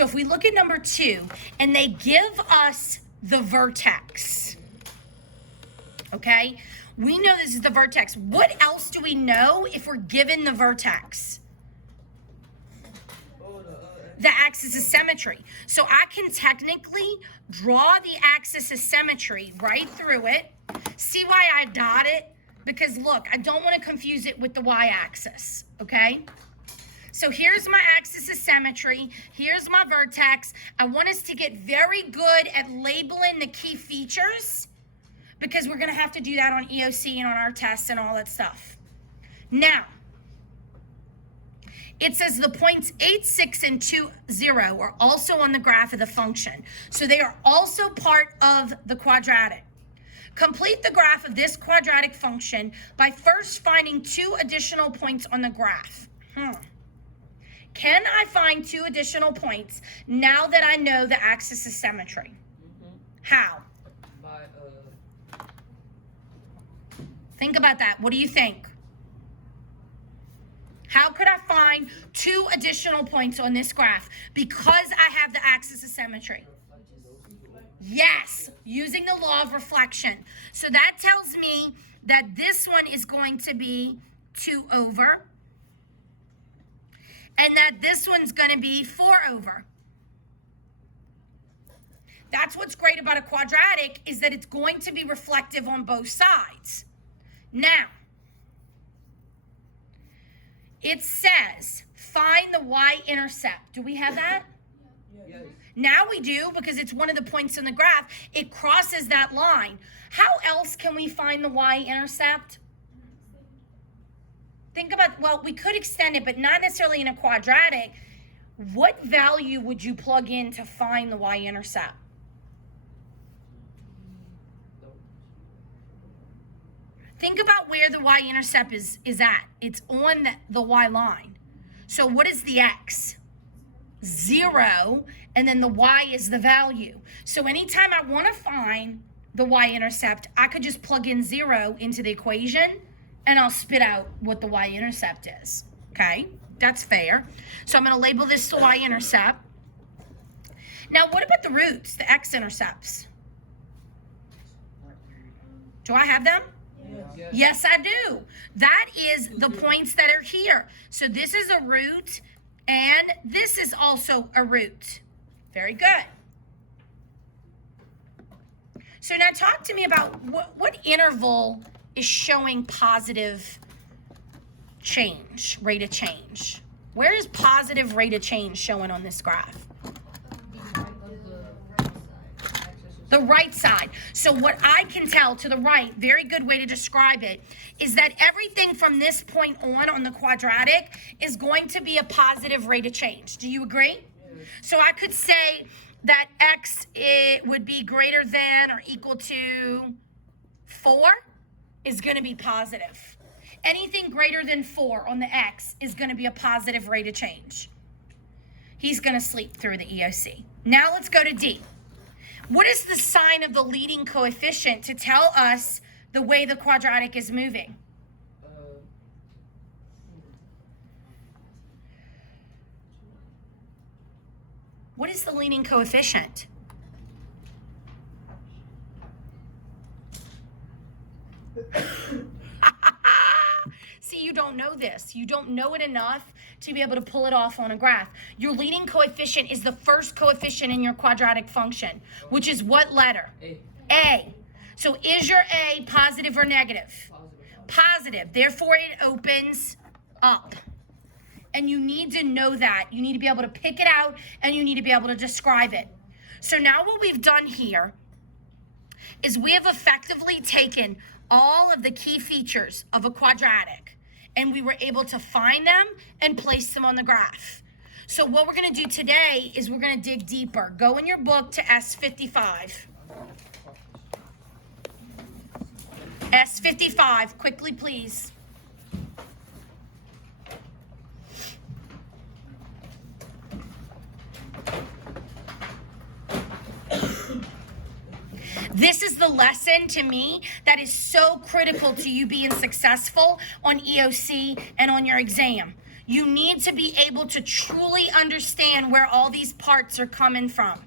So if we look at number 2, and they give us the vertex, okay? We know this is the vertex. What else do we know if we're given the vertex? The axis of symmetry. So I can technically draw the axis of symmetry right through it. See why I dot it? Because look, I don't want to confuse it with the y-axis, okay? So here's my axis of symmetry. Here's my vertex. I want us to get very good at labeling the key features because we're going to have to do that on EOC and on our tests and all that stuff. Now, it says the points 8, 6, and 2, 0 are also on the graph of the function. So they are also part of the quadratic. Complete the graph of this quadratic function by first finding 2 additional points on the graph. Can I find 2 additional points now that I know the axis of symmetry? How? Think about that. What do you think? How could I find 2 additional points on this graph? Because I have the axis of symmetry. Yes, using the law of reflection. So that tells me that this one is going to be 2 over. And that this one's going to be 4 over. That's what's great about a quadratic, is that it's going to be reflective on both sides. Now, it says, find the y-intercept. Do we have that? Yes. Now we do, because it's one of the points in the graph. It crosses that line. How else can we find the y-intercept? Think about, well, we could extend it, but not necessarily in a quadratic. What value would you plug in to find the y-intercept? Think about where the y-intercept is at. It's on the y line. So what is the x? 0, and then the y is the value. So anytime I want to find the y-intercept, I could just plug in 0 into the equation, and I'll spit out what the y-intercept is. Okay, that's fair. So I'm going to label this the y-intercept. Now, what about the roots, the x-intercepts? Do I have them? Yes, I do. That is the points that are here. So this is a root, and this is also a root. Very good. So now talk to me about what interval is showing positive change, rate of change. Where is positive rate of change showing on this graph? The right side. So what I can tell to the right, very good way to describe it, is that everything from this point on the quadratic is going to be a positive rate of change. Do you agree? Yes. So I could say that x would be greater than or equal to 4 is going to be positive. Anything greater than 4 on the x is going to be a positive rate of change. He's going to sleep through the EOC. Now let's go to D. What is the sign of the leading coefficient to tell us the way the quadratic is moving? What is the leading coefficient? See, you don't know this. You don't know it enough to be able to pull it off on a graph. Your leading coefficient is the first coefficient in your quadratic function, which is what letter? A. So is your A positive or negative? Positive. Therefore, it opens up. And you need to know that. You need to be able to pick it out, and you need to be able to describe it. So now what we've done here is we have effectively taken all of the key features of a quadratic, and we were able to find them and place them on the graph. So what we're going to do today is we're going to dig deeper. Go in your book to S55. S55, quickly, please. This is the lesson to me that is so critical to you being successful on EOC and on your exam. You need to be able to truly understand where all these parts are coming from.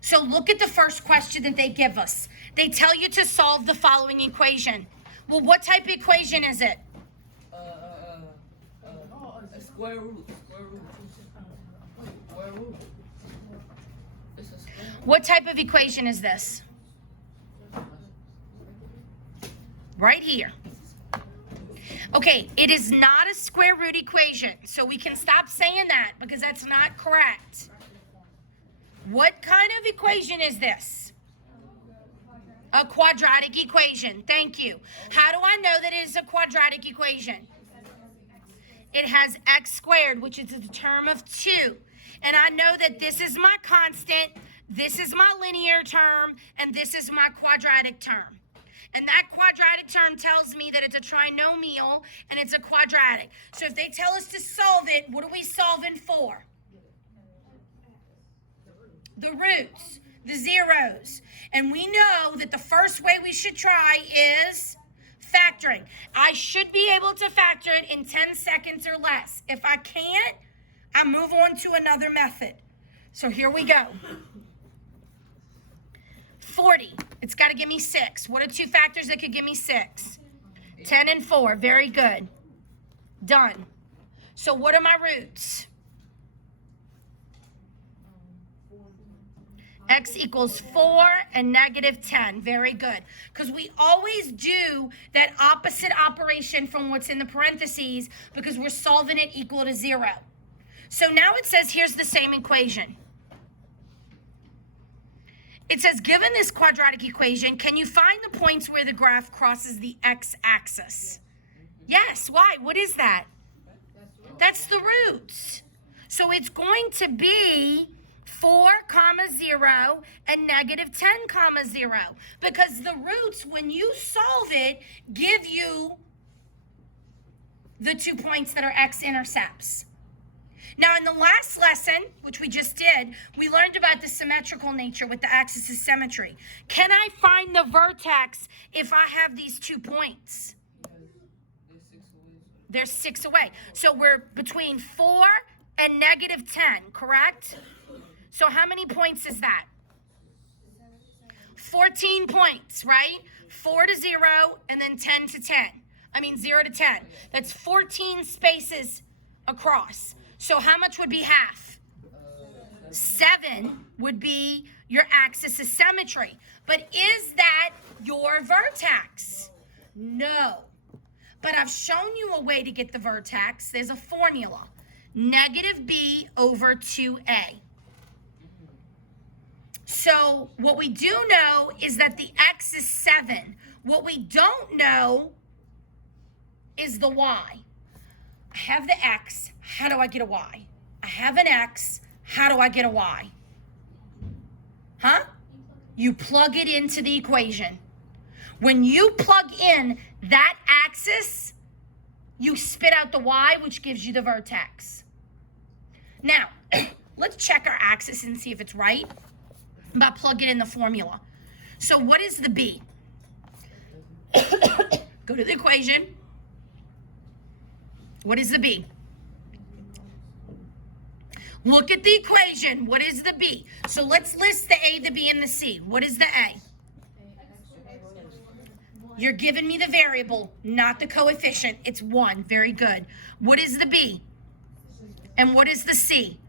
So look at the first question that they give us. They tell you to solve the following equation. Well, what type of equation is it? Square root. What type of equation is this? Right here. Okay, it is not a square root equation, so we can stop saying that because that's not correct. What kind of equation is this? A quadratic equation. Thank you. How do I know that it is a quadratic equation? It has x squared, which is the term of 2. And I know that this is my constant, this is my linear term, and this is my quadratic term. And that quadratic term tells me that it's a trinomial and it's a quadratic. So if they tell us to solve it, what are we solving for? The roots, the zeros. And we know that the first way we should try is factoring. I should be able to factor it in 10 seconds or less. If I can't, I move on to another method. So here we go. 40. It's got to give me 6. What are 2 factors that could give me 6? 10 and 4. Very good. Done. So what are my roots? X equals 4 and negative 10. Very good. Because we always do that opposite operation from what's in the parentheses because we're solving it equal to 0. So now it says here's the same equation. It says, given this quadratic equation, can you find the points where the graph crosses the x-axis? Yes. Why? What is that? That's the roots. So it's going to be 4, 0, and negative 10, 0. Because the roots, when you solve it, give you the 2 points that are x-intercepts. Now, in the last lesson, which we just did, we learned about the symmetrical nature with the axis of symmetry. Can I find the vertex if I have these 2 points? They're 6 away. So we're between 4 and negative 10, correct? So how many points is that? 14 points, right? 4 to 0 and then 10 to 10. 0 to 10. That's 14 spaces across. So how much would be half? 7 would be your axis of symmetry. But is that your vertex? No. But I've shown you a way to get the vertex. There's a formula. Negative b over 2a. So what we do know is that the x is 7. What we don't know is the y. I have the x. How do I get a y? I have an x. How do I get a y? Huh? You plug it into the equation. When you plug in that axis, you spit out the y, which gives you the vertex. Now, let's check our axis and see if it's right by plugging in the formula. So what is the b? Go to the equation. What is the b? Look at the equation. What is the b? So let's list the a, the b, and the c. What is the a? You're giving me the variable, not the coefficient. It's 1. Very good. What is the b? And what is the c?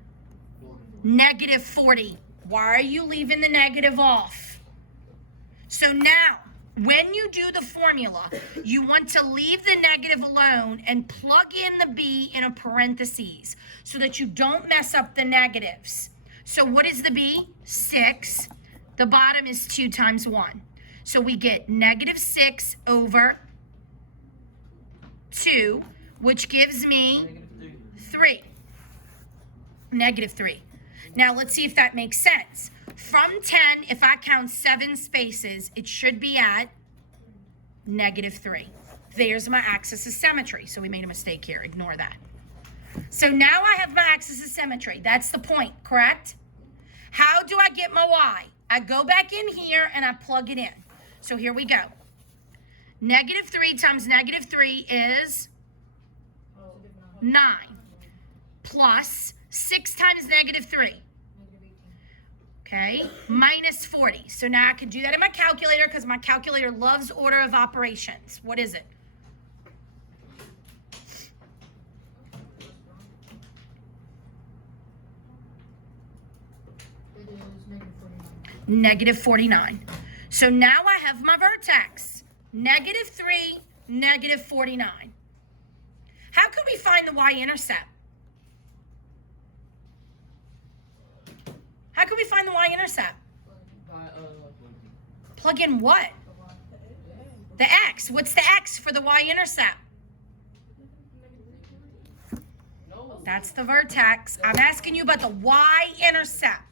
Negative 40. Why are you leaving the negative off? So now, when you do the formula, you want to leave the negative alone and plug in the b in a parentheses so that you don't mess up the negatives. So what is the b? 6. The bottom is 2 times 1. So we get negative 6 over 2, which gives me 3. Negative 3. Now let's see if that makes sense. From 10, if I count 7 spaces, it should be at negative 3. There's my axis of symmetry. So we made a mistake here. Ignore that. So now I have my axis of symmetry. That's the point, correct? How do I get my y? I go back in here and I plug it in. So here we go. Negative 3 times negative 3 is 9 plus 6 times negative 3. Okay, minus 40. So now I can do that in my calculator because my calculator loves order of operations. What is it? It is negative 49. So now I have my vertex. Negative 3, negative 49. How can we find the y-intercept? How can we find the y-intercept? Plug in what? The x. What's the x for the y-intercept? That's the vertex. I'm asking you about the y-intercept.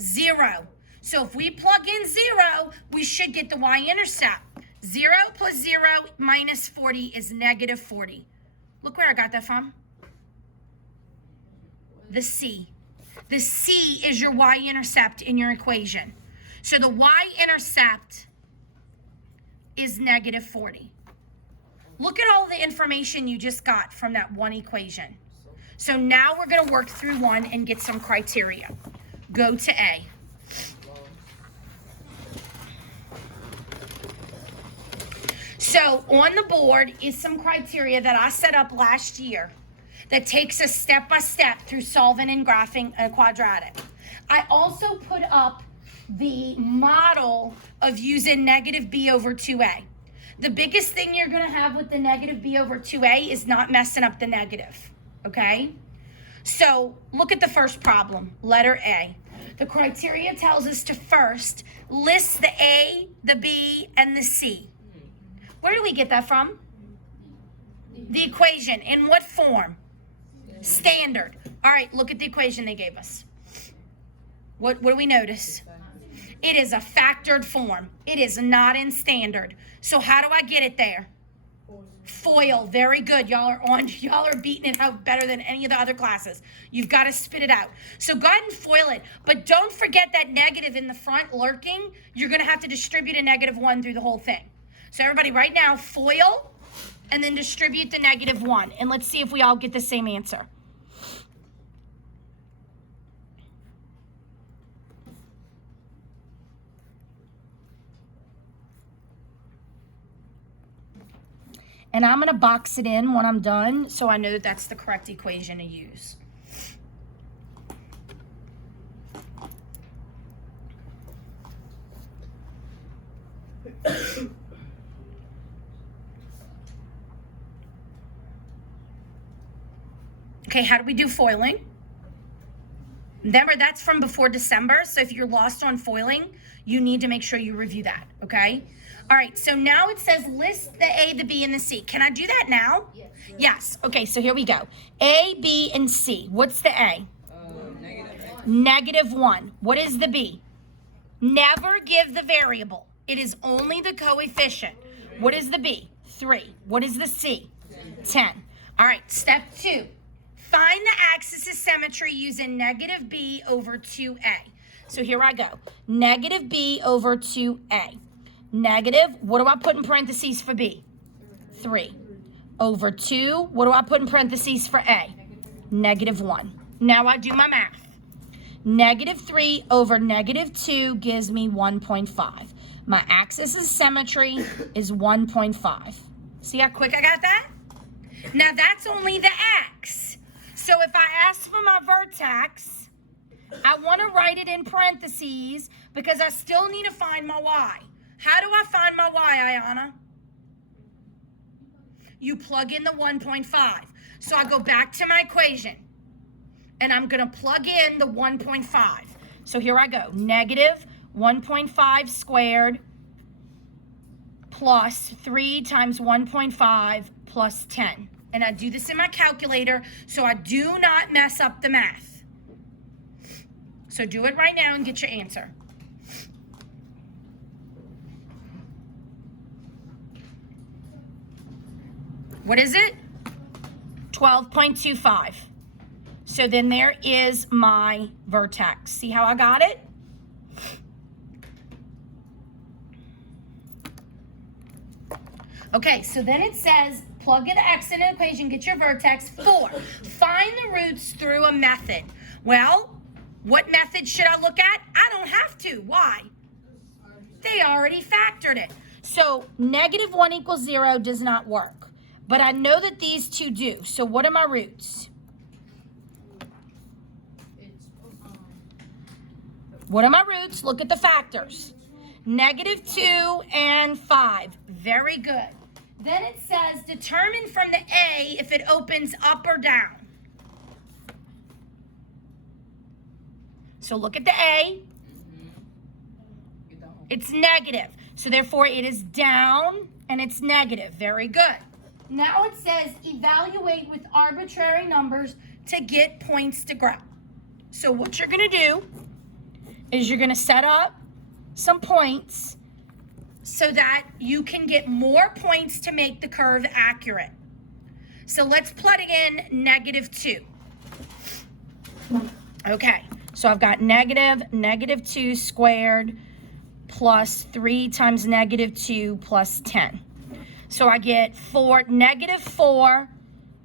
0. So if we plug in 0, we should get the y-intercept. 0 plus 0 minus 40 is negative 40. Look where I got that from. The c. The c is your y-intercept in your equation. So the y-intercept is negative 40. Look at all the information you just got from that one equation. So now we're going to work through one and get some criteria. Go to A. So on the board is some criteria that I set up last year that takes us step by step through solving and graphing a quadratic. I also put up the model of using negative b over 2a. The biggest thing you're going to have with the negative b over 2a is not messing up the negative, okay? So look at the first problem, letter A. The criteria tells us to first list the A, the B, and the C. Where do we get that from? The equation. In what form? Standard. All right, look at the equation they gave us. What do we notice? It is a factored form. It is not in standard. So how do I get it there? FOIL. Very good. Y'all are beating it out better than any of the other classes. You've got to spit it out. So go ahead and FOIL it. But don't forget that negative in the front lurking. You're going to have to distribute a negative 1 through the whole thing. So everybody right now, FOIL and then distribute the negative 1. And let's see if we all get the same answer. And I'm going to box it in when I'm done so I know that that's the correct equation to use. Okay, how do we do foiling? Remember, that's from before December, so if you're lost on foiling, you need to make sure you review that, okay? All right, so now it says list the A, the B, and the C. Can I do that now? Yes. Yes. Okay, so here we go. A, B, and C. What's the A? Negative 1. What is the B? Never give the variable. It is only the coefficient. What is the B? 3. What is the C? 10. All right, step 2. Find the axis of symmetry using negative b over 2a. So here I go. Negative b over 2a. Negative, what do I put in parentheses for b? 3. Over 2, what do I put in parentheses for a? Negative 1. Now I do my math. Negative 3 over negative 2 gives me 1.5. My axis of symmetry is 1.5. See how quick I got that? Now that's only the x. So if I ask for my vertex, I want to write it in parentheses because I still need to find my y. How do I find my y, Ayana? You plug in the 1.5. So I go back to my equation, and I'm going to plug in the 1.5. So here I go. Negative 1.5 squared plus 3 times 1.5 plus 10. And I do this in my calculator so I do not mess up the math. So do it right now and get your answer. What is it? 12.25. So then there is my vertex. See how I got it? Okay, so then it says Plug in x in an equation, get your vertex. 4, find the roots through a method. Well, what method should I look at? I don't have to. Why? They already factored it. So -1 equals 0 does not work. But I know that these two do. So what are my roots? What are my roots? Look at the factors. -2 and 5. Very good. Then it says determine from the A if it opens up or down. So look at the A. It's negative. So therefore it is down and it's negative. Very good. Now it says evaluate with arbitrary numbers to get points to graph. So what you're going to do is you're going to set up some points so that you can get more points to make the curve accurate. So let's plug in -2. Okay, so I've got -2 squared plus 3 times -2 plus 10. So I get -4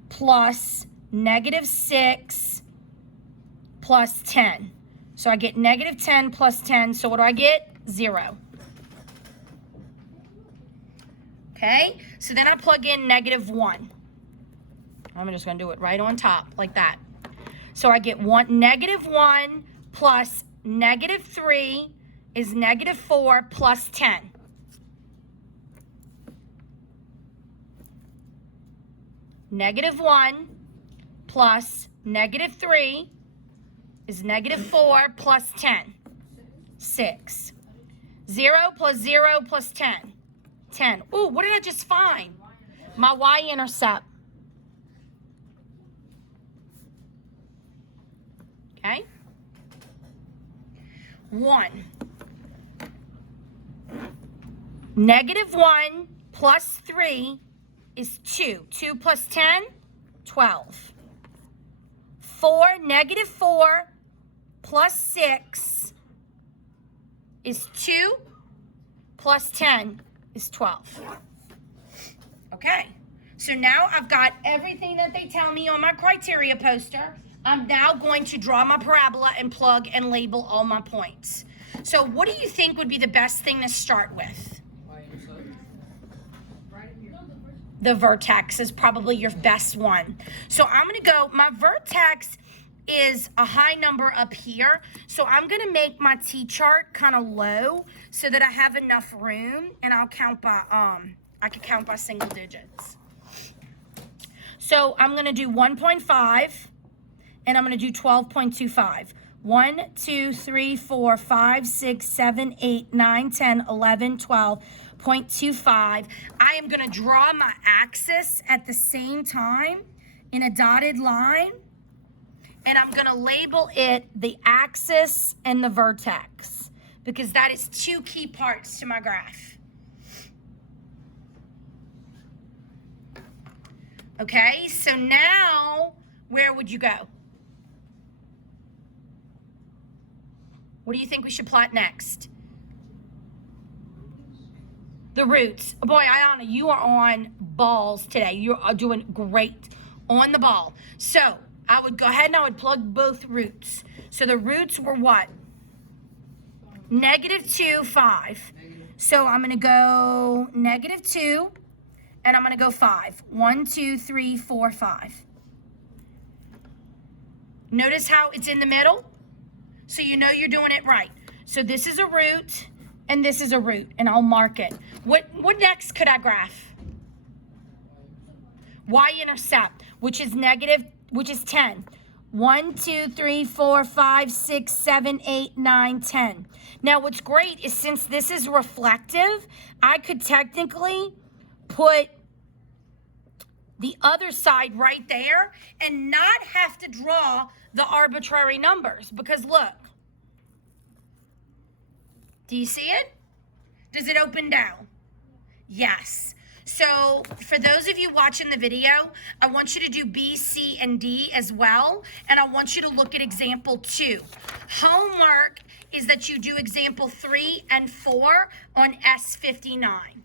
plus -6 plus 10. So I get -10 plus 10. So what do I get? 0. Okay, so then I plug in -1. I'm just going to do it right on top like that. So I get -1 plus -3 is -4 plus 10. -1 plus -3 is -4 plus 10. 6. 0 plus 0 plus 10. 10. Ooh, what did I just find? My y-intercept. Okay. 1. -1 plus 3 is 2. 2 plus 10, 12. 4 plus 6 is 2 plus 10 is 12. Okay, so now I've got everything that they tell me on my criteria poster. I'm now going to draw my parabola and plug and label all my points. So what do you think would be the best thing to start with? The vertex is probably your best one. So I'm going to go, my vertex is a high number up here. So I'm going to make my T-chart kind of low so that I have enough room, and I'll count by, I could count by single digits. So I'm going to do 1.5, and I'm going to do 12.25. 1, 2, 3, 4, 5, 6, 7, 8, 9, 10, 11, 12.25. I am going to draw my axis at the same time in a dotted line, and I'm going to label it the axis and the vertex because that is 2 key parts to my graph. Okay, so now where would you go? What do you think we should plot next? The roots. Boy, Ayana, you are on balls today. You are doing great on the ball. So I would go ahead and I would plug both roots. So the roots were what? -2, 5. So I'm going to go -2, and I'm going to go 5. 1, 2, 3, 4, 5. Notice how it's in the middle? So you know you're doing it right. So this is a root, and this is a root, and I'll mark it. What next could I graph? Y-intercept, which is 10. 1, 2, 3, 4, 5, 6, 7, 8, 9, 10. Now what's great is since this is reflective, I could technically put the other side right there and not have to draw the arbitrary numbers because look. Do you see it? Does it open down? Yes. So for those of you watching the video, I want you to do B, C, and D as well. And I want you to look at example 2. Homework is that you do example 3 and 4 on S59.